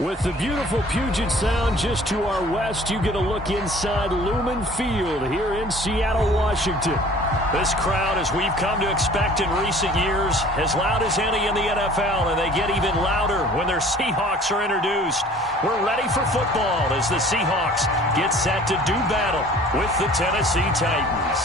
With the beautiful Puget Sound just to our west, you get a look inside Lumen Field here in Seattle, Washington. This crowd, as we've come to expect in recent years, as loud as any in the NFL, and they get even louder when their Seahawks are introduced. We're ready for football as the Seahawks get set to do battle with the Tennessee Titans.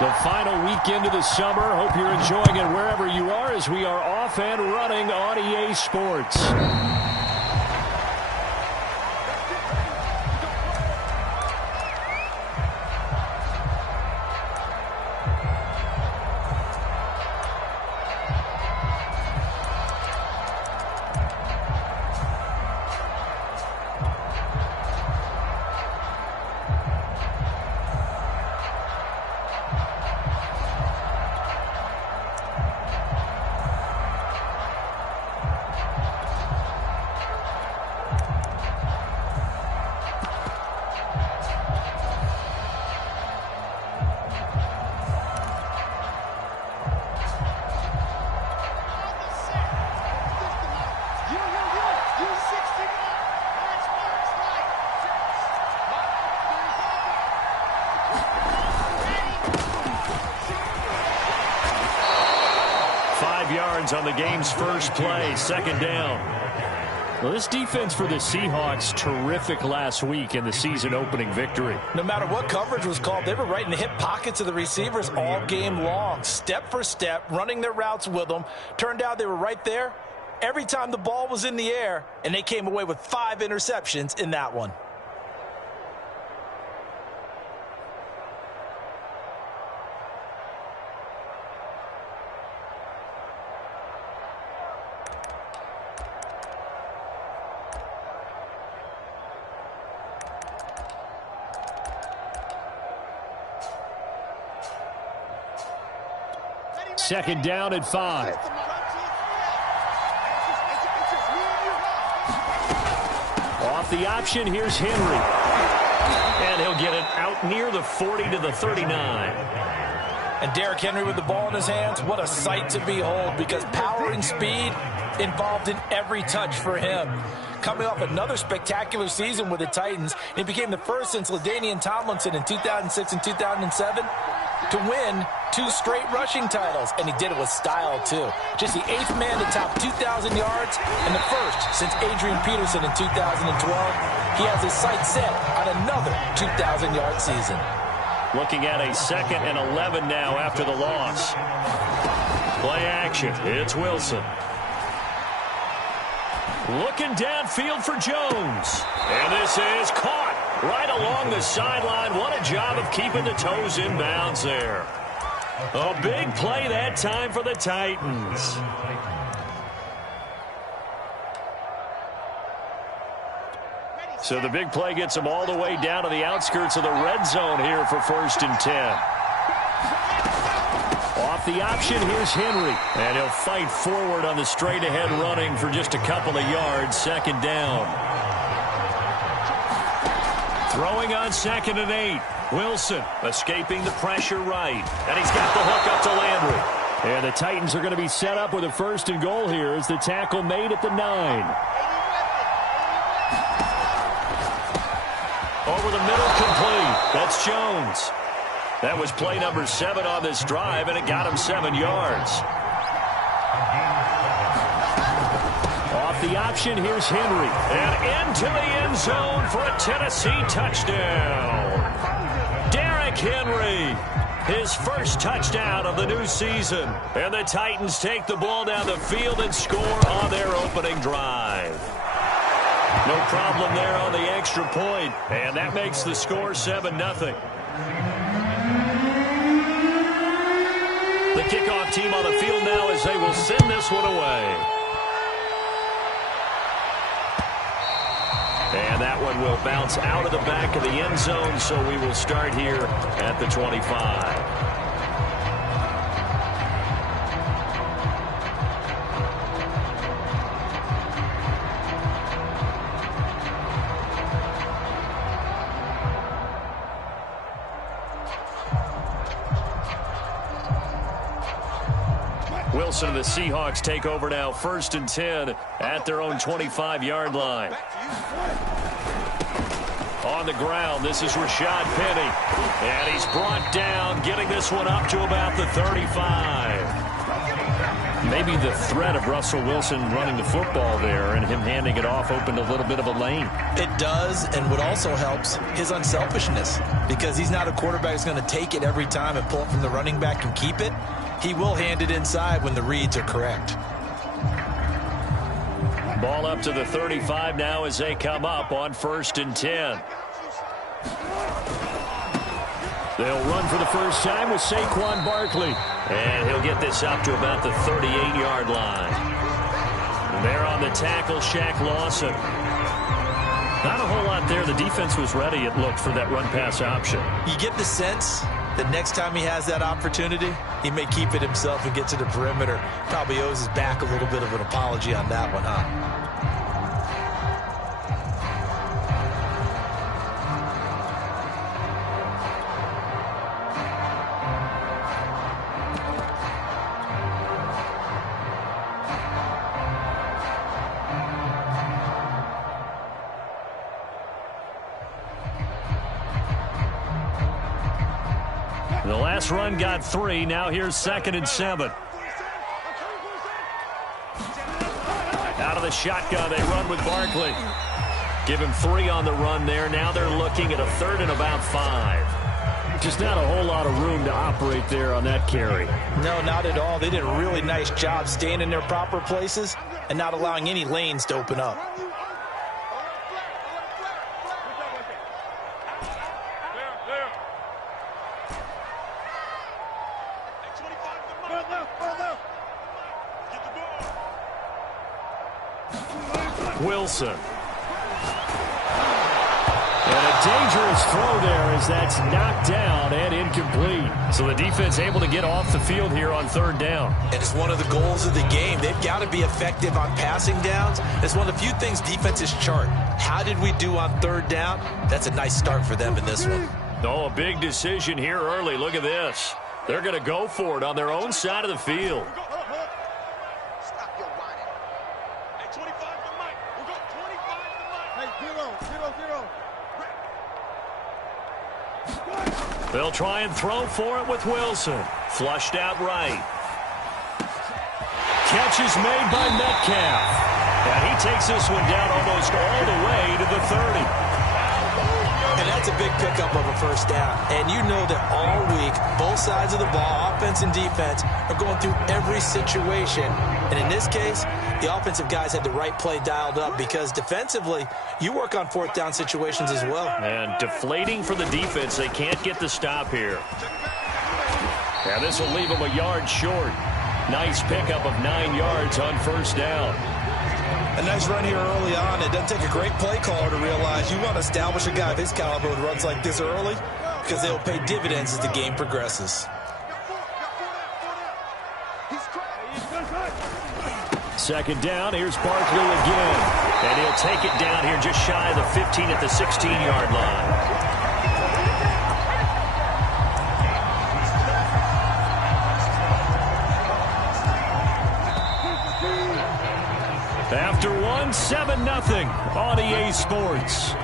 The final weekend of the summer. Hope you're enjoying it wherever you are as we are off and running on EA Sports. On the game's first play, second down. Well, this defense for the Seahawks, terrific last week in the season-opening victory. No matter what coverage was called, they were right in the hip pockets of the receivers all game long, step for step, running their routes with them. Turned out they were right there every time the ball was in the air, and they came away with 5 interceptions in that one. Second down and 5. Off the option, here's Henry. And he'll get it out near the 40 to the 39. And Derrick Henry with the ball in his hands, what a sight to behold, because power and speed involved in every touch for him. Coming off another spectacular season with the Titans, he became the first since LaDainian Tomlinson in 2006 and 2007 to win 2 straight rushing titles, and he did it with style too. Just the 8th man to top 2,000 yards and the first since Adrian Peterson in 2012. He has his sights set on another 2,000-yard season. Looking at a 2nd and 11 now after the loss. Play action. It's Wilson. Looking downfield for Jones. And this is caught right along the sideline. What a job of keeping the toes in bounds there. A big play that time for the Titans. So the big play gets them all the way down to the outskirts of the red zone here for 1st and 10. Off the option, here's Henry. And he'll fight forward on the straight-ahead running for just a couple of yards. 2nd down. Throwing on 2nd and 8. Wilson escaping the pressure right. And he's got the hook up to Landry. And the Titans are going to be set up with a 1st and goal here as the tackle made at the 9. Over the middle, complete. That's Jones. That was play number 7 on this drive, and it got him 7 yards. Off the option, here's Henry. And into the end zone for a Tennessee touchdown. Derrick Henry, his first touchdown of the new season. And the Titans take the ball down the field and score on their opening drive. No problem there on the extra point, and that makes the score 7-0. The kickoff team on the field now as they will send this one away. And that one will bounce out of the back of the end zone, so we will start here at the 25. Wilson and the Seahawks take over now, 1st and 10 at their own 25-yard line. On the ground, this is Rashad Penny. And he's brought down, getting this one up to about the 35. Maybe the threat of Russell Wilson running the football there and him handing it off opened a little bit of a lane. It does, and what also helps, his unselfishness. Because he's not a quarterback who's going to take it every time and pull it from the running back and keep it. He will hand it inside when the reads are correct. Ball up to the 35 now as they come up on 1st and 10. They'll run for the first time with Saquon Barkley. And he'll get this up to about the 38-yard line. And there on the tackle, Shaq Lawson. Not a whole lot there. The defense was ready, it looked, for that run-pass option. You get the sense that next time he has that opportunity, he may keep it himself and get to the perimeter. Probably owes his back a little bit of an apology on that one, huh? The last run got 3. Now here's 2nd and 7. Out of the shotgun, they run with Barkley. Give him 3 on the run there. Now they're looking at a 3rd and about 5. Just not a whole lot of room to operate there on that carry. No, not at all. They did a really nice job staying in their proper places and not allowing any lanes to open up. Wilson. And a dangerous throw there as that's knocked down and incomplete. So the defense able to get off the field here on 3rd down. And it's one of the goals of the game. They've got to be effective on passing downs. It's one of the few things defenses chart. How did we do on 3rd down? That's a nice start for them in this one. Oh, a big decision here early. Look at this. They're going to go for it on their own side of the field. They'll try and throw for it with Wilson. Flushed out right. Catch is made by Metcalf. And he takes this one down almost all the way to the 30. And that's a big pickup of a 1st down. And you know that all week, both sides of the ball, offense and defense, are going through every situation. And in this case, the offensive guys had the right play dialed up because defensively, you work on 4th down situations as well. And deflating for the defense. They can't get the stop here. And this will leave them a yard short. Nice pickup of 9 yards on 1st down. A nice run here early on. It doesn't take a great play caller to realize you want to establish a guy of his caliber who runs like this early because they'll pay dividends as the game progresses. 2nd down. Here's Barkley again. And he'll take it down here just shy of the 15 at the 16-yard line. After one, 7-0 on EA Sports.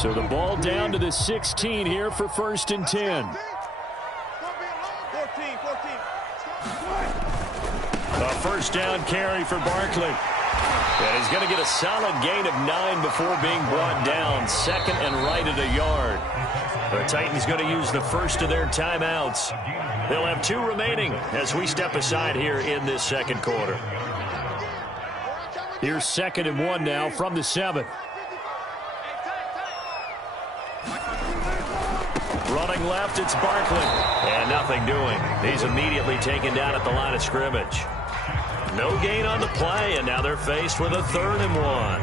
So the ball down to the 16 here for 1st and 10. A 1st down carry for Barkley. And he's going to get a solid gain of 9 before being brought down. 2nd and right at a yard. The Titans going to use the first of their timeouts. They'll have 2 remaining as we step aside here in this 2nd quarter. Here's 2nd and 1 now from the 7. Running left, it's Barkley. And nothing doing. He's immediately taken down at the line of scrimmage. No gain on the play, and now they're faced with a 3rd and 1.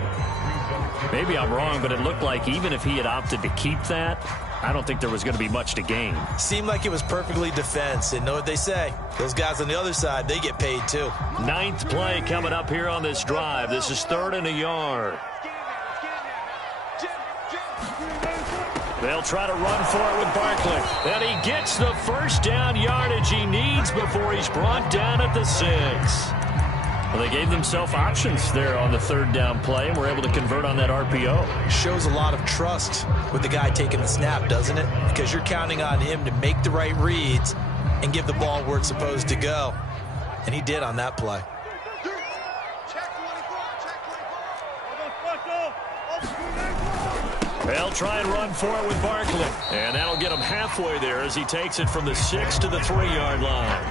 Maybe I'm wrong, but it looked like even if he had opted to keep that, I don't think there was going to be much to gain. Seemed like it was perfectly defense. And know what they say. Those guys on the other side, they get paid too. 9th play coming up here on this drive. This is 3rd and a yard. They'll try to run for it with Barkley. And he gets the first down yardage he needs before he's brought down at the 6. Well, they gave themselves options there on the 3rd down play and were able to convert on that RPO. Shows a lot of trust with the guy taking the snap, doesn't it? Because you're counting on him to make the right reads and give the ball where it's supposed to go. And he did on that play. They'll try and run for it with Barkley. And that'll get him halfway there as he takes it from the 6 to the 3-yard line.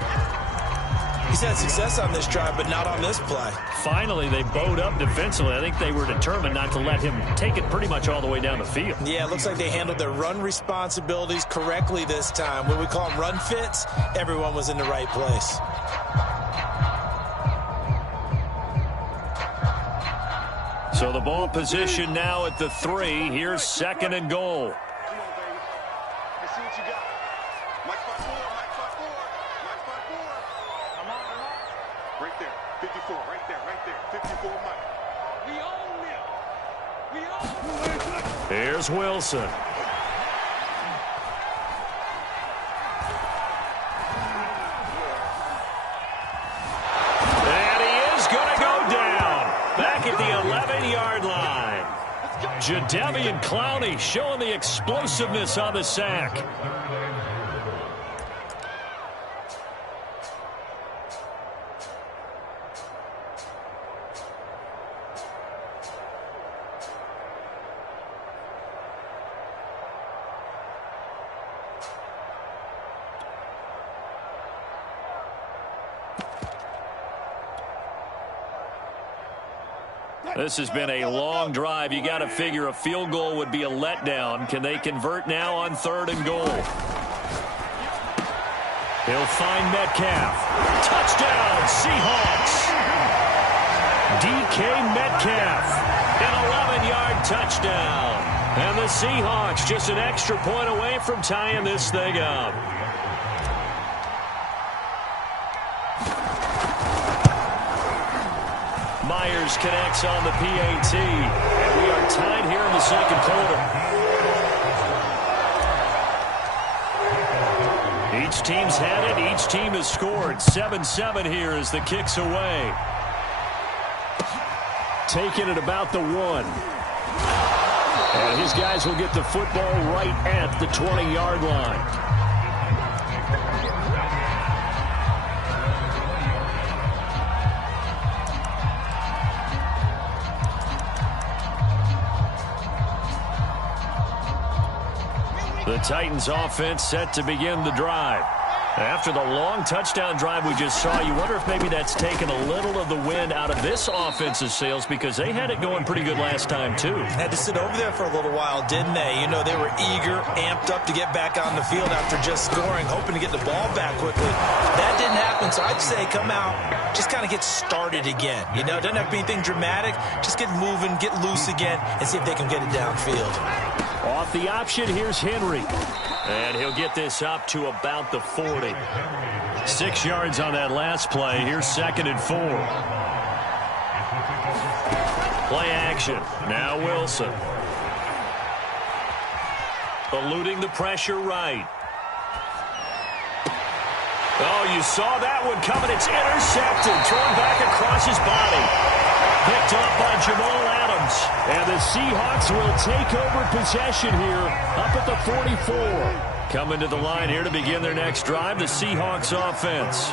He's had success on this drive, but not on this play. Finally, they bowed up defensively. I think they were determined not to let him take it pretty much all the way down the field. Yeah, it looks like they handled their run responsibilities correctly this time. When we call them run fits, everyone was in the right place. So the ball position now at the 3. Here's 2nd and goal. Here's Wilson. And he is going to go down. Back at the 11-yard line. Jadeveon Clowney showing the explosiveness on the sack. This has been a long drive. You got to figure a field goal would be a letdown. Can they convert now on 3rd and goal? He'll find Metcalf. Touchdown, Seahawks. DK Metcalf, an 11-yard touchdown. And the Seahawks just an extra point away from tying this thing up. Myers connects on the PAT. And we are tied here in the 2nd quarter. Each team's had it. Each team has scored. 7-7 here as the kick's away. Taking it about the 1. And his guys will get the football right at the 20-yard line. The Titans offense set to begin the drive. After the long touchdown drive we just saw, you wonder if maybe that's taken a little of the wind out of this offensive sails because they had it going pretty good last time too. Had to sit over there for a little while, didn't they? You know, they were eager, amped up to get back on the field after just scoring, hoping to get the ball back quickly. That didn't happen, so I'd say come out, just kind of get started again. You know, it doesn't have to be anything dramatic. Just get moving, get loose again, and see if they can get it downfield. Off the option, here's Henry. And he'll get this up to about the 40. 6 yards on that last play. Here's 2nd and 4. Play action. Now Wilson. Eluding the pressure right. Oh, you saw that one coming. It's intercepted. Thrown back across his body. Picked up by Jamal Adams. And the Seahawks will take over possession here up at the 44. Coming to the line here to begin their next drive, the Seahawks offense.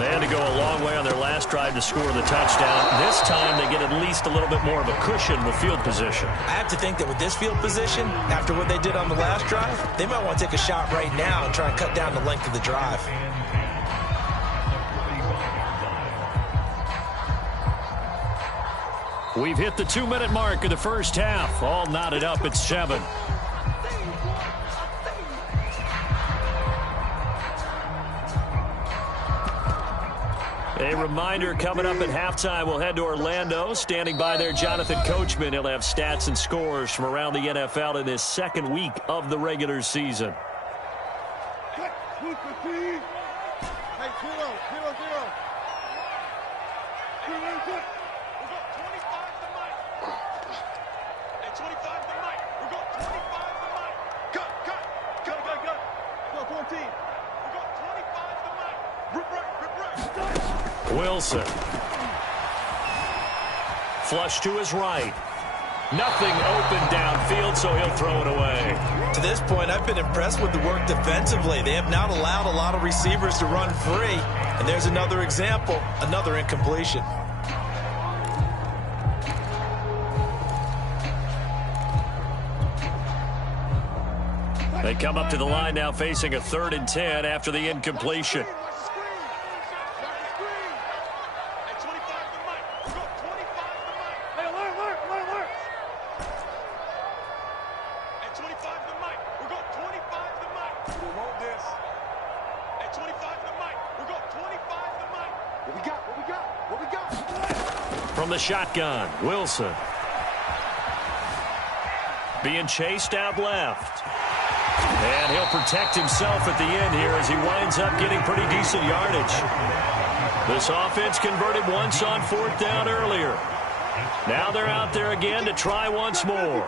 They had to go a long way on their last drive to score the touchdown. This time they get at least a little bit more of a cushion with field position. I have to think that with this field position, after what they did on the last drive, they might want to take a shot right now and try and cut down the length of the drive. We've hit the 2-minute mark of the first half. All knotted up at 7. A reminder coming up at halftime, we'll head to Orlando. Standing by there, Jonathan Coachman. He'll have stats and scores from around the NFL in this second week of the regular season. Wilson. Flush to his right. Nothing open downfield, so he'll throw it away. To this point, I've been impressed with the work defensively. They have not allowed a lot of receivers to run free. And there's another example, another incompletion. They come up to the line now facing a 3rd and 10 after the incompletion. From the shotgun, Wilson. Being chased out left. And he'll protect himself at the end here as he winds up getting pretty decent yardage. This offense converted once on 4th down earlier. Now they're out there again to try once more.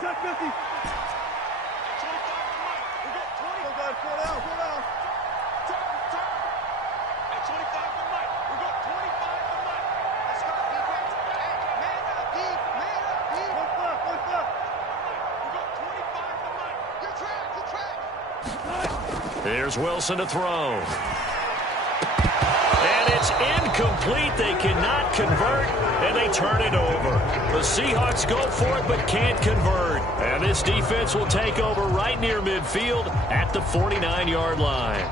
Here's Wilson to throw. And it's incomplete. They cannot convert, and they turn it over. The Seahawks go for it but can't convert. And this defense will take over right near midfield at the 49-yard line.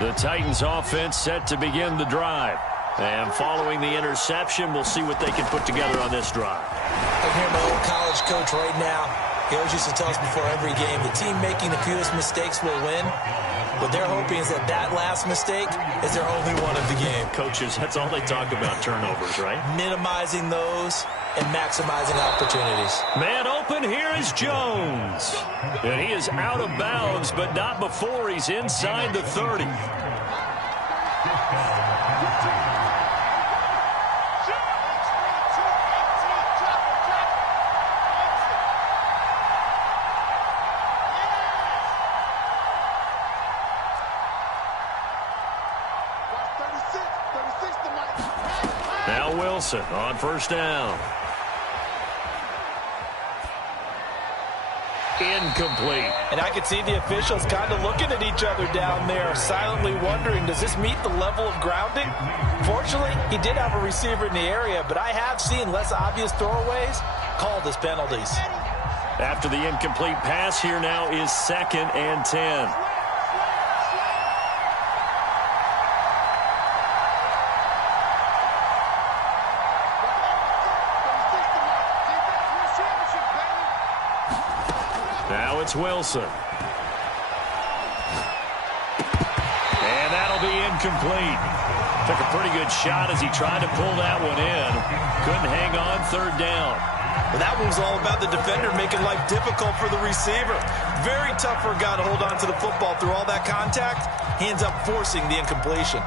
The Titans offense set to begin the drive. And following the interception, we'll see what they can put together on this drive. I hear my old college coach right now. He always used to tell us before every game, the team making the fewest mistakes will win. What they're hoping is that that last mistake is their only one of the game. Coaches, that's all they talk about, turnovers, right? Minimizing those and maximizing opportunities. Man open, here is Jones. And he is out of bounds, but not before he's inside the 30. Now Wilson on 1st down. Incomplete. And I could see the officials kind of looking at each other down there, silently wondering, does this meet the level of grounding? Fortunately, he did have a receiver in the area, but I have seen less obvious throwaways called as penalties. After the incomplete pass, here now is 2nd and 10. Now it's Wilson. And that'll be incomplete. Took a pretty good shot as he tried to pull that one in. Couldn't hang on 3rd down. Well, that one was all about the defender making life difficult for the receiver. Very tough for a guy to hold on to the football through all that contact. He ends up forcing the incompletion.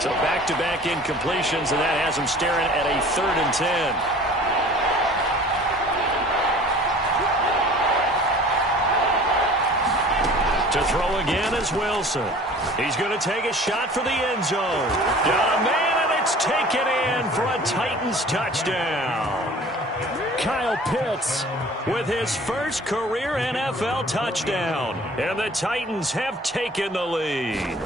So back-to-back incompletions, and that has him staring at a 3rd and 10. To throw again is Wilson. He's going to take a shot for the end zone. Got a man, and it's taken in for a Titans touchdown. Kyle Pitts with his first career NFL touchdown. And the Titans have taken the lead.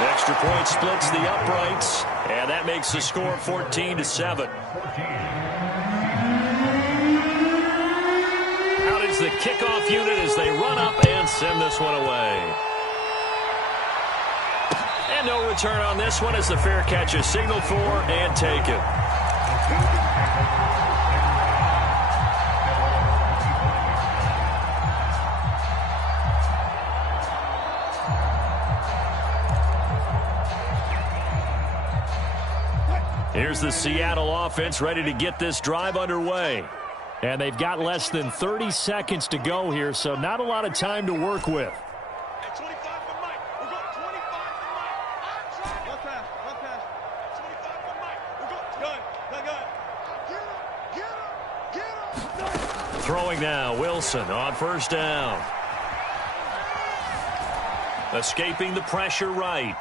Extra point splits the uprights, and that makes the score 14-7. is the kickoff unit as they run up and send this one away. And no return on this one as the fair catch is signaled for and taken. Here's the Seattle offense ready to get this drive underway. And they've got less than 30 seconds to go here, so not a lot of time to work with. Throwing now, Wilson on first down. Escaping the pressure right.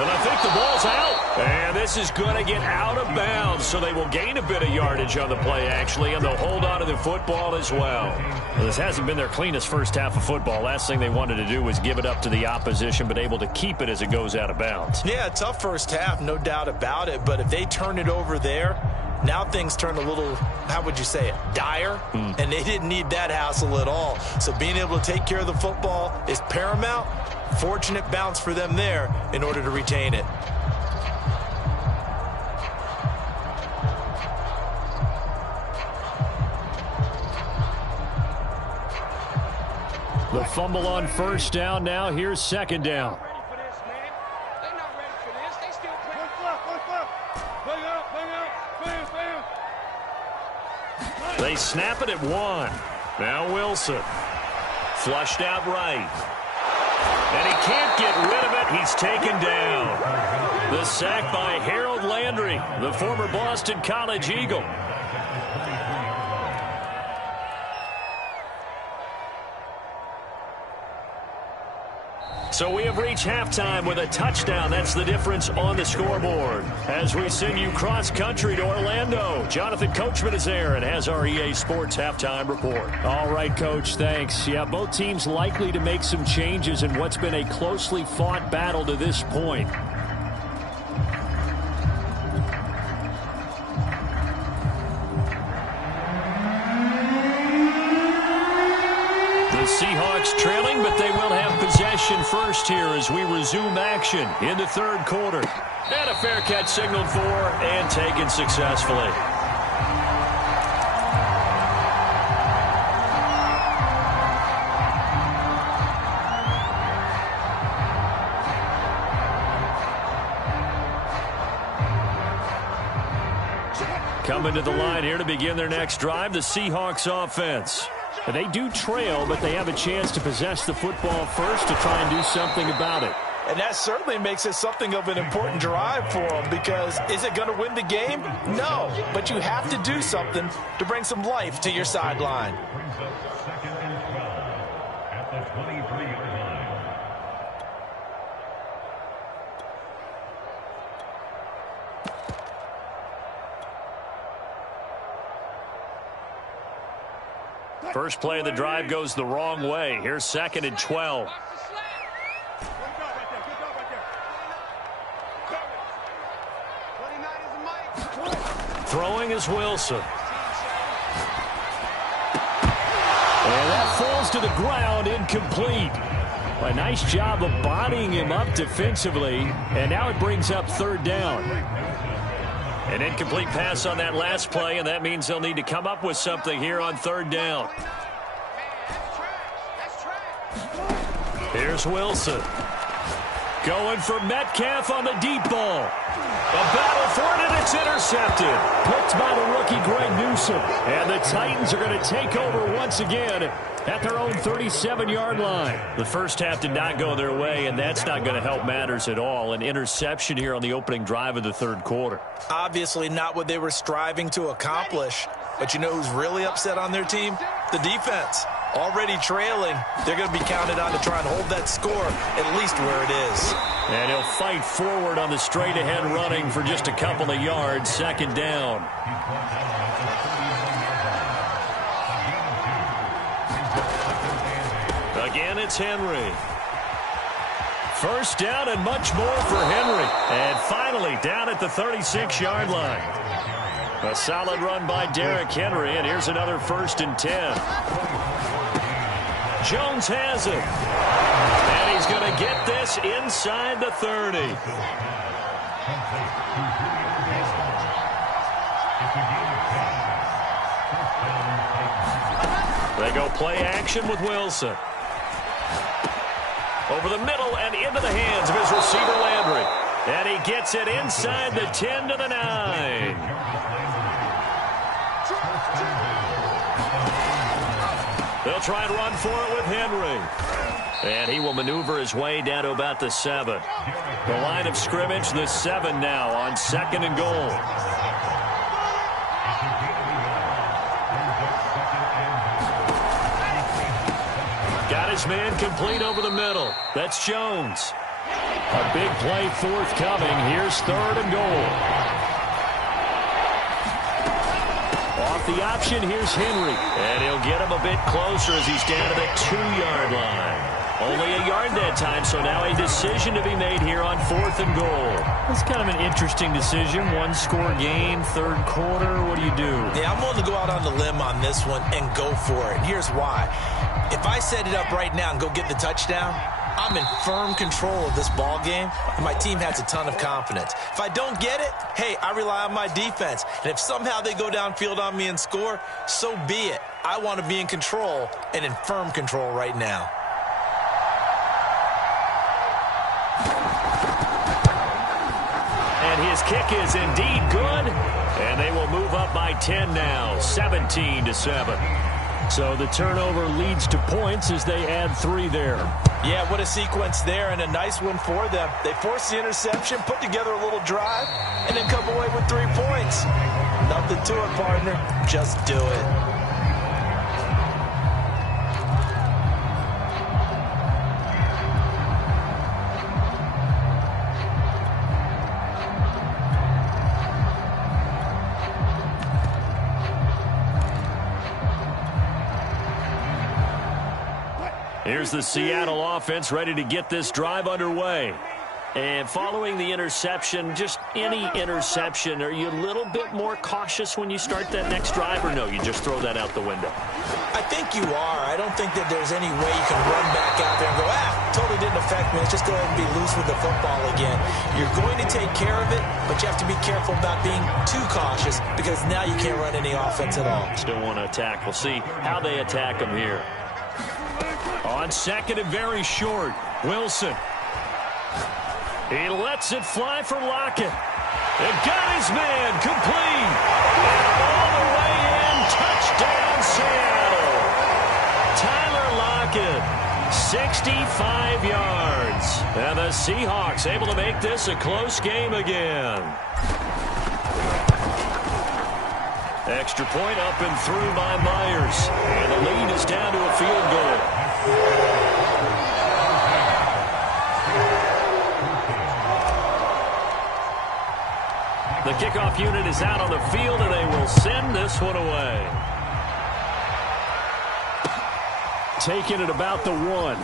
And I think the ball's out. And this is going to get out of bounds, so they will gain a bit of yardage on the play, actually, and they'll hold on to the football as well. This hasn't been their cleanest first half of football. Last thing they wanted to do was give it up to the opposition, but able to keep it as it goes out of bounds. Yeah, tough first half, no doubt about it. But if they turn it over there, now things turn a little, how would you say it, dire? And they didn't need that hassle at all. So being able to take care of the football is paramount. Fortunate bounce for them there in order to retain it. The fumble on first down now. Here's second down. They snap it at one. Now Wilson. Flushed out right. And he can't get rid of it. He's taken down. The sack by Harold Landry, the former Boston College Eagle. So we have reached halftime with a touchdown. That's the difference on the scoreboard. As we send you cross-country to Orlando, Jonathan Coachman is there and has our EA Sports halftime report. All right, Coach, thanks. Yeah, both teams likely to make some changes in what's been a closely fought battle to this point. Seahawks trailing, but they will have possession first here as we resume action in the third quarter. And a fair catch signaled for and taken successfully. Coming to the line here to begin their next drive, the Seahawks offense. They do trail, but they have a chance to possess the football first to try and do something about it. And that certainly makes it something of an important drive for them, because is it going to win the game? No, but you have to do something to bring some life to your sideline. First play of the drive goes the wrong way. Here's second and 12. Throwing is Wilson. And that falls to the ground, incomplete. A nice job of bodying him up defensively, and now it brings up third down. An incomplete pass on that last play, and that means they'll need to come up with something here on third down. Here's Wilson. Going for Metcalf on the deep ball. A battle for it, and it's intercepted. Picked by the rookie Greg Newsome. And the Titans are going to take over once again at their own 37-yard line. The first half did not go their way, and that's not going to help matters at all. An interception here on the opening drive of the third quarter. Obviously not what they were striving to accomplish. But you know who's really upset on their team? The defense. Already trailing, they're going to be counted on to try and hold that score at least where it is. And he'll fight forward on the straight-ahead running for just a couple of yards. Second down. Again, it's Henry. First down and much more for Henry. And finally down at the 36-yard line. A solid run by Derrick Henry, and here's another 1st and 10. Jones has it. And he's going to get this inside the 30. They go play action with Wilson. Over the middle and into the hands of his receiver Landry. And he gets it inside the 10 to the 9. They'll try and run for it with Henry. And he will maneuver his way down to about the 7. The line of scrimmage, the 7 now on 2nd and goal. Got his man complete over the middle. That's Jones. A big play forthcoming. Here's 3rd and goal. Off the option, here's Henry. And he'll get him a bit closer as he's down to the 2-yard line. Only a yard that time, so now a decision to be made here on 4th and goal. It's kind of an interesting decision. 1-score game, 3rd quarter. What do you do? Yeah, I'm willing to go out on the limb on this one and go for it. Here's why. If I set it up right now and go get the touchdown, I'm in firm control of this ball game, and my team has a ton of confidence. If I don't get it, hey, I rely on my defense. And if somehow they go downfield on me and score, so be it. I want to be in control and in firm control right now. And his kick is indeed good, and they will move up by 10 now, 17-7. So the turnover leads to points as they add 3 there. Yeah, what a sequence there, and a nice one for them. They force the interception, put together a little drive, and then come away with 3 points. Nothing to it, partner. Just do it. Here's the Seattle offense ready to get this drive underway. And following the interception, just any interception, are you a little bit more cautious when you start that next drive, or no, you just throw that out the window? I think you are. I don't think that there's any way you can run back out there and go, totally didn't affect me. Let's just go ahead and be loose with the football again. You're going to take care of it, but you have to be careful about being too cautious because now you can't run any offense at all. Still want to attack. We'll see how they attack them here. On 2nd and very short, Wilson. He lets it fly for Lockett. And got his man complete. And all the way in, touchdown Seattle. Tyler Lockett, 65 yards. And the Seahawks able to make this a close game again. Extra point up and through by Myers. And the lead is down to a field goal. The kickoff unit is out on the field, and they will send this one away. Taking it about the 1.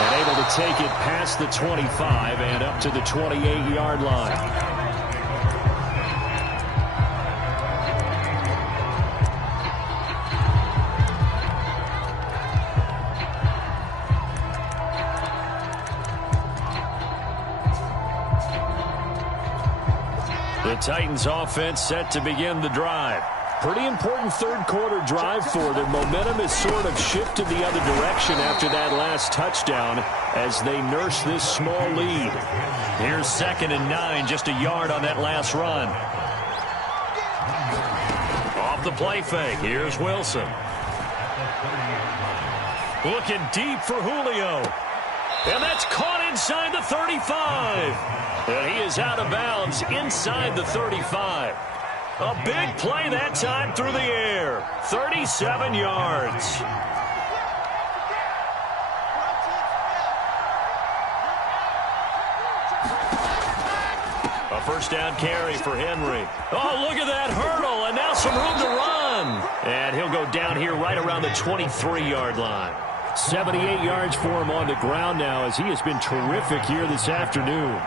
And able to take it past the 25 and up to the 28-yard line. The Titans offense set to begin the drive. Pretty important 3rd quarter drive for them. Momentum has sort of shifted the other direction after that last touchdown as they nurse this small lead. Here's 2nd and 9, just a yard on that last run. Off the play fake, here's Wilson. Looking deep for Julio. And that's caught inside the 35. And he is out of bounds inside the 35. A big play that time through the air. 37 yards. A first down carry for Henry. Oh, look at that hurdle, and now some room to run. And he'll go down here right around the 23-yard line. 78 yards for him on the ground now as he has been terrific here this afternoon.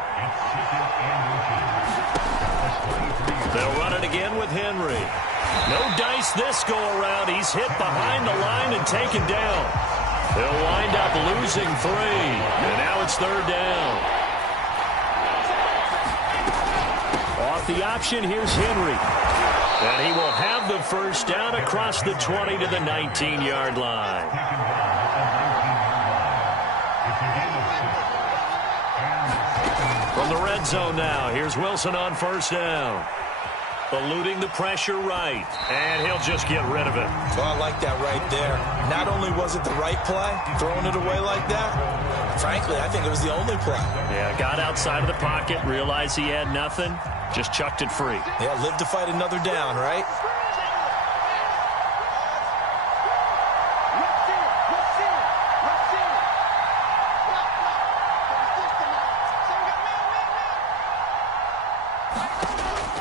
They'll run it again with Henry. No dice this go-around. He's hit behind the line and taken down. They'll wind up losing 3. And now it's 3rd down. Off the option, here's Henry. And he will have the first down across the 20 to the 19-yard line. From the red zone now, here's Wilson on 1st down. Eluding the pressure right, and he'll just get rid of it. So I like that right there. Not only was it the right play, throwing it away like that, frankly, I think it was the only play. Yeah, got outside of the pocket, realized he had nothing, just chucked it free. Yeah, live to fight another down, right?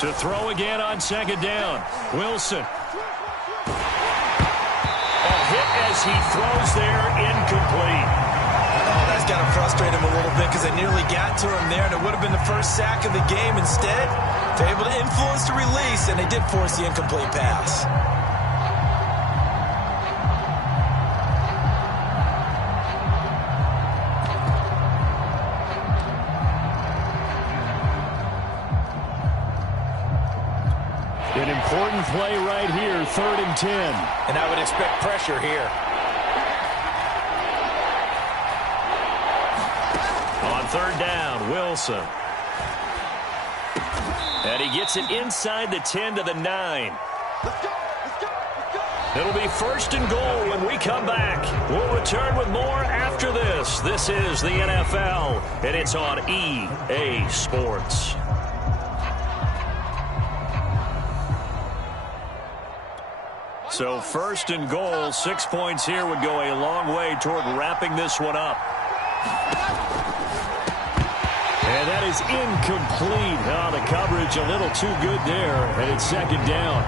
To throw again on 2nd down. Wilson. A hit as he throws there, incomplete. Oh, that's got to frustrate him a little bit because they nearly got to him there, and it would have been the first sack of the game. Instead, they're able to influence the release, and they did force the incomplete pass. An important play right here, 3rd and 10. And I would expect pressure here. On 3rd down, Wilson. And he gets it inside the 10 to the 9. It'll be 1st and goal when we come back. We'll return with more after this. This is the NFL, and it's on EA Sports. So 1st and goal, 6 points here would go a long way toward wrapping this one up. And that is incomplete. Oh, the coverage a little too good there, and it's 2nd down.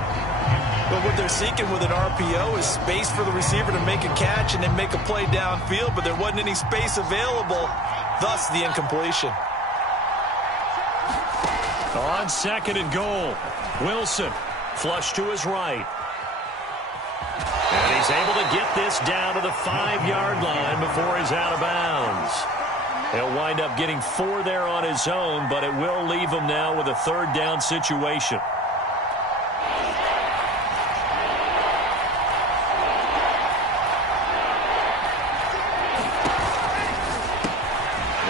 But what they're seeking with an RPO is space for the receiver to make a catch and then make a play downfield, but there wasn't any space available, thus the incompletion. On 2nd and goal, Wilson flush to his right. And he's able to get this down to the 5-yard line before he's out of bounds. He'll wind up getting 4 there on his own, but it will leave him now with a 3rd down situation.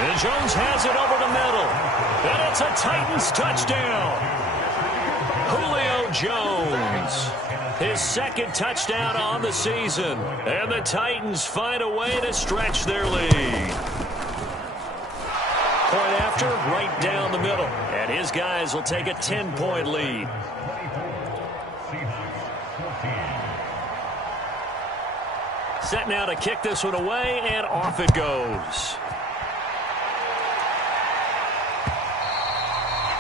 And Jones has it over the middle. And it's a Titans touchdown. Julio Jones. His 2nd touchdown on the season. And the Titans find a way to stretch their lead. Point after, right down the middle. And his guys will take a 10-point lead. Set now to kick this one away, and off it goes.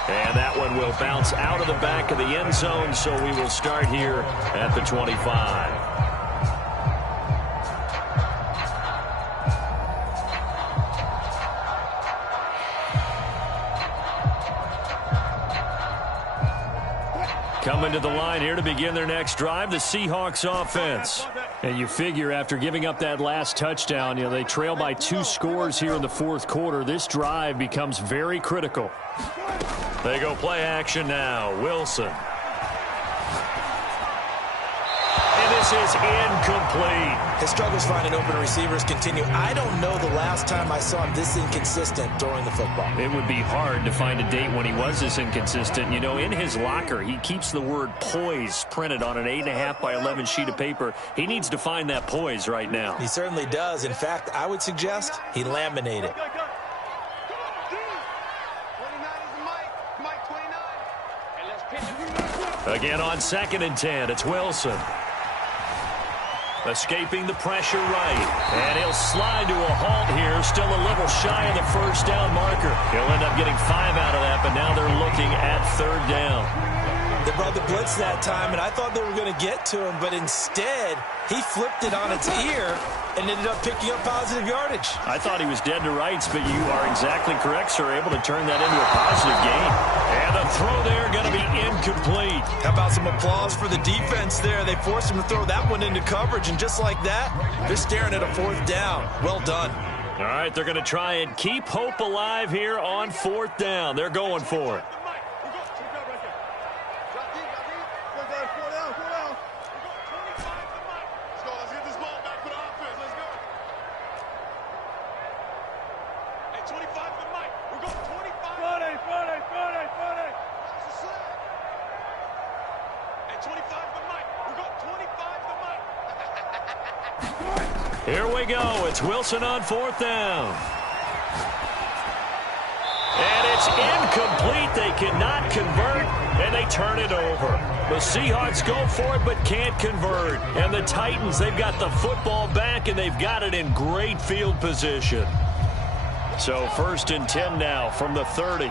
And that one will bounce out of the back of the end zone, so we will start here at the 25. Coming to the line here to begin their next drive, the Seahawks offense. And you figure after giving up that last touchdown, they trail by 2 scores here in the 4th quarter. This drive becomes very critical. They go play action now. Wilson. And this is incomplete. His struggles finding open receivers continue. I don't know the last time I saw him this inconsistent throwing the football. It would be hard to find a date when he was this inconsistent. In his locker, he keeps the word poise printed on an 8.5 by 11 sheet of paper. He needs to find that poise right now. He certainly does. In fact, I would suggest he laminate it. Again on 2nd and 10, it's Wilson. Escaping the pressure right. And he'll slide to a halt here. Still a little shy of the 1st down marker. He'll end up getting 5 out of that, but now they're looking at 3rd down. They brought the blitz that time, and I thought they were going to get to him, but instead he flipped it on its ear and ended up picking up positive yardage. I thought he was dead to rights, but you are exactly correct, sir. Able to turn that into a positive gain. And the throw there going to be incomplete. How about some applause for the defense there? They forced him to throw that one into coverage, and just like that, they're staring at a 4th down. Well done. All right, they're going to try and keep hope alive here on 4th down. They're going for it. Here we go. It's Wilson on 4th down. And it's incomplete. They cannot convert, and they turn it over. The Seahawks go for it but can't convert. And the Titans, they've got the football back, and they've got it in great field position. So 1st and 10 now from the 30.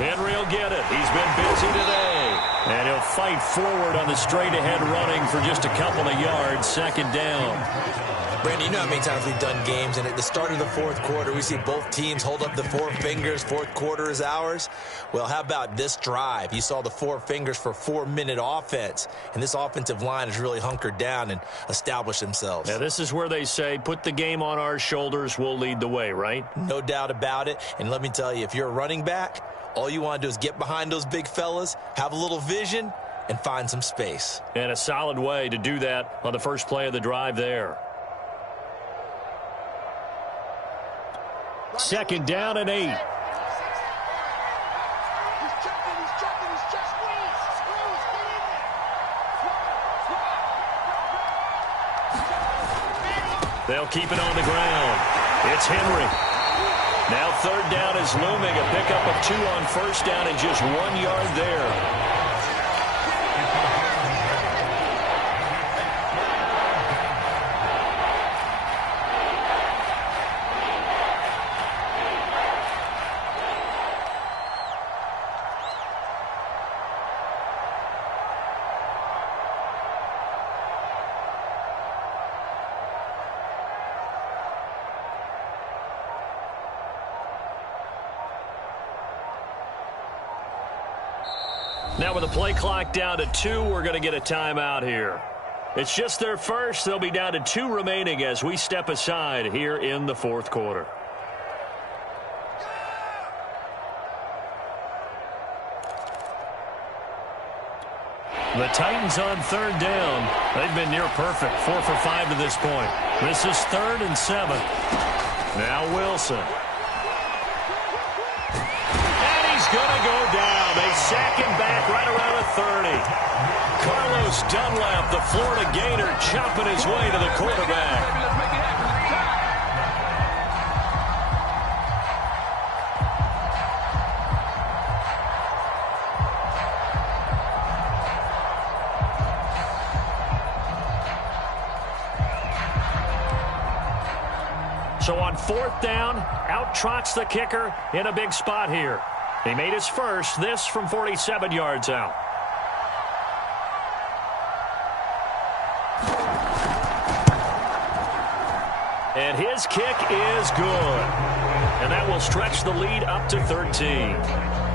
Henry will get it. He's been busy today. And he'll fight forward on the straight-ahead running for just a couple of yards. 2nd down. Brandon, you know how many times we've done games, and at the start of the 4th quarter, we see both teams hold up the 4 fingers. 4th quarter is ours. Well, how about this drive? You saw the 4 fingers for 4-minute offense, and this offensive line has really hunkered down and established themselves. Yeah, this is where they say, put the game on our shoulders, we'll lead the way, right? No doubt about it. And let me tell you, if you're a running back, all you want to do is get behind those big fellas, have a little vision, and find some space. And a solid way to do that on the first play of the drive there. 2nd down and 8. They'll keep it on the ground. It's Henry. Now 3rd down is looming. A pickup of 2 on 1st down and just 1 yard there. Now with the play clock down to 2, we're going to get a timeout here. It's just their first. They'll be down to 2 remaining as we step aside here in the 4th quarter. The Titans on 3rd down. They've been near perfect. 4 for 5 to this point. This is 3rd and 7. Now Wilson. Going to go down. They sack him back right around the 30. Carlos Dunlap, the Florida Gator, chopping his way to the quarterback. So on 4th down, out trots the kicker in a big spot here. He made his first, this from 47 yards out. And his kick is good. And that will stretch the lead up to 13.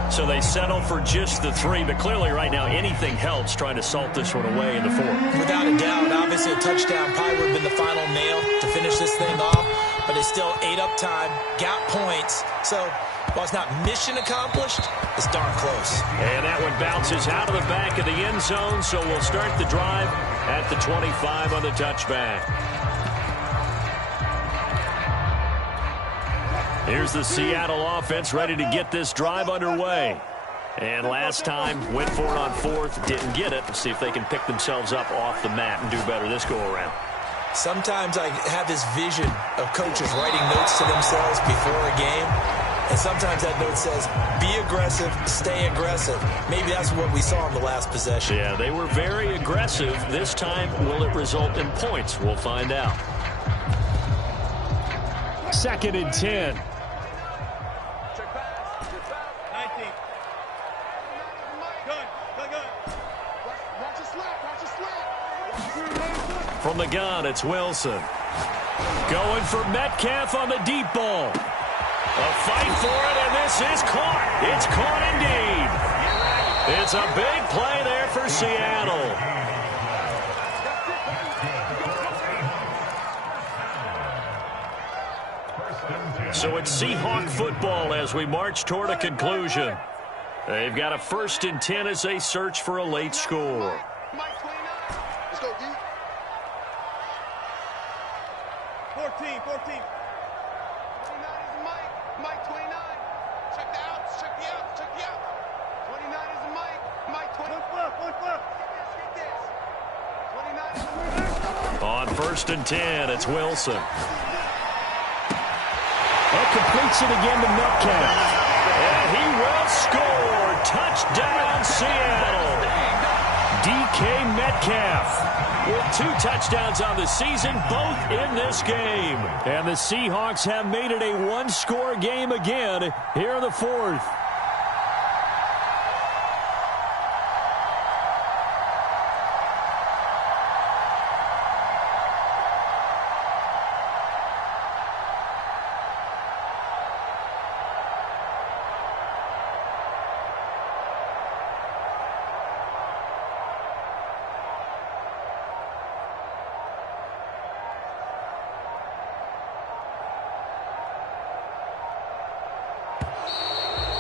So they settle for just the 3, but clearly right now anything helps trying to salt this one away in the 4th. Without a doubt, obviously a touchdown probably would have been the final nail to finish this thing off, but it's still ate up time, got points, so while it's not mission accomplished, it's darn close. And that one bounces out of the back of the end zone, so we'll start the drive at the 25 on the touchback. Here's the Seattle offense ready to get this drive underway. And last time, went for it on 4th, didn't get it. Let's see if they can pick themselves up off the mat and do better this go-around. Sometimes I have this vision of coaches writing notes to themselves before a game. And sometimes that note says, be aggressive, stay aggressive. Maybe that's what we saw in the last possession. Yeah, they were very aggressive. This time, will it result in points? We'll find out. 2nd and 10. From the gun, it's Wilson. Going for Metcalf on the deep ball. A fight for it, and this is caught. It's caught indeed. It's a big play there for Seattle. So it's Seahawk football as we march toward a conclusion. They've got a 1st and 10 as they search for a late score. Let's go, D. 14. 29 is Mike. Mike 29. Check the outs. Check the outs. 29 is Mike. Mike 20. Get this. 29 is Mike. On 1st and 10, it's Wilson. That completes it again to Metcalf. And he will score. Touchdown, Seattle. DK Metcalf with 2 touchdowns on the season, both in this game. And the Seahawks have made it a 1-score game again here in the 4th.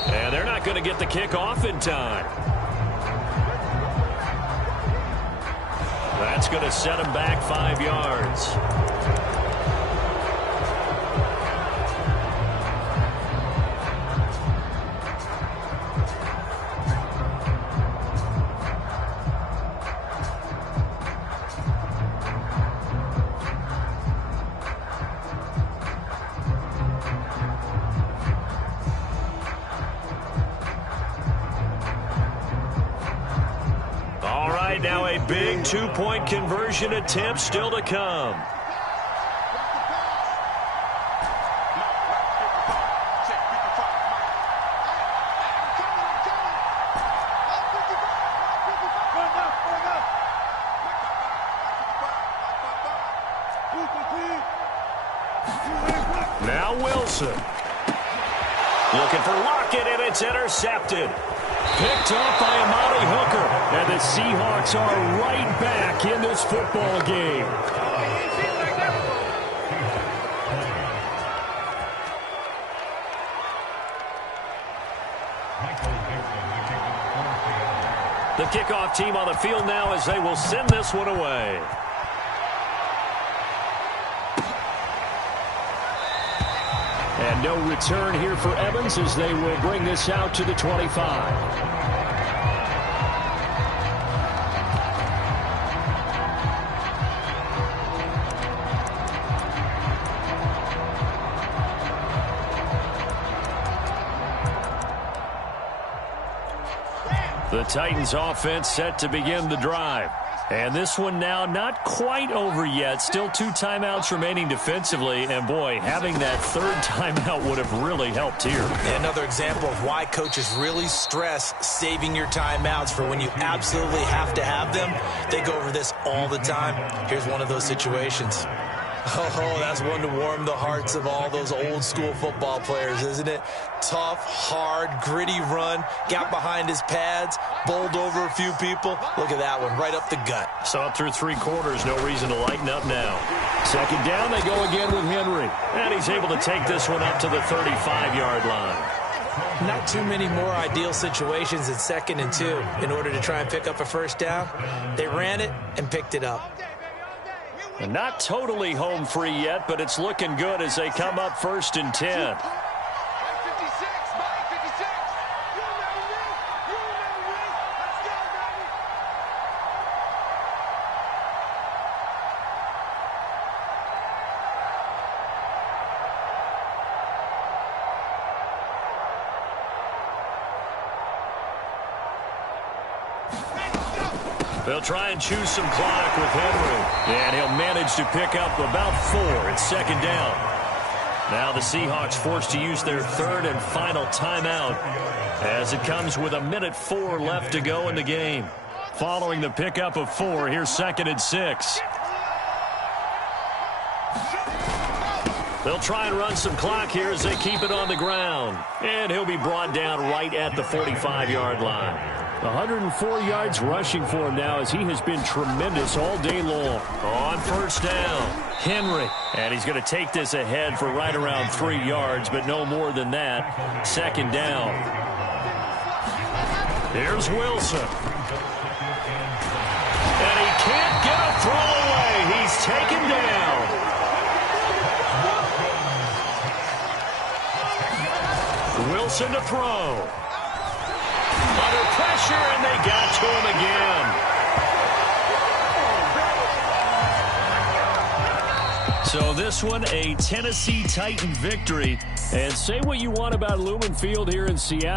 And they're not going to get the kickoff in time. That's going to set them back 5 yards. Now a big 2-point conversion attempt still to come. Now Wilson. Looking for Lockett, and it's intercepted. Picked off by Amani Hooker. And the Seahawks are right back in this football game. The kickoff team on the field now as they will send this one away. And no return here for Evans as they will bring this out to the 25. The Titans offense set to begin the drive. And this one now not quite over yet. Still 2 timeouts remaining defensively. And, boy, having that 3rd timeout would have really helped here. Another example of why coaches really stress saving your timeouts for when you absolutely have to have them. They go over this all the time. Here's one of those situations. Oh, that's one to warm the hearts of all those old-school football players, isn't it? Tough, hard, gritty run. Got behind his pads, bowled over a few people. Look at that one, right up the gut. Saw it through 3 quarters. No reason to lighten up now. 2nd down, they go again with Henry. And he's able to take this one up to the 35-yard line. Not too many more ideal situations in 2nd and 2 in order to try and pick up a 1st down. They ran it and picked it up. And not totally home free yet, but it's looking good as they come up 1st and 10. They'll try and choose some clock with Henry. And he'll manage to pick up about 4 at 2nd down. Now the Seahawks forced to use their 3rd and final timeout as it comes with 1:04 left to go in the game. Following the pickup of 4, here's 2nd and 6. They'll try and run some clock here as they keep it on the ground. And he'll be brought down right at the 45-yard line. 104 yards rushing for him now as he has been tremendous all day long. On first down, Henry. And he's going to take this ahead for right around 3 yards, but no more than that. Second down. Here's Wilson. And he can't get a throw away. He's taken down. Wilson to throw. Under pressure, and they got to him again. So this one, a Tennessee Titan victory. And say what you want about Lumen Field here in Seattle.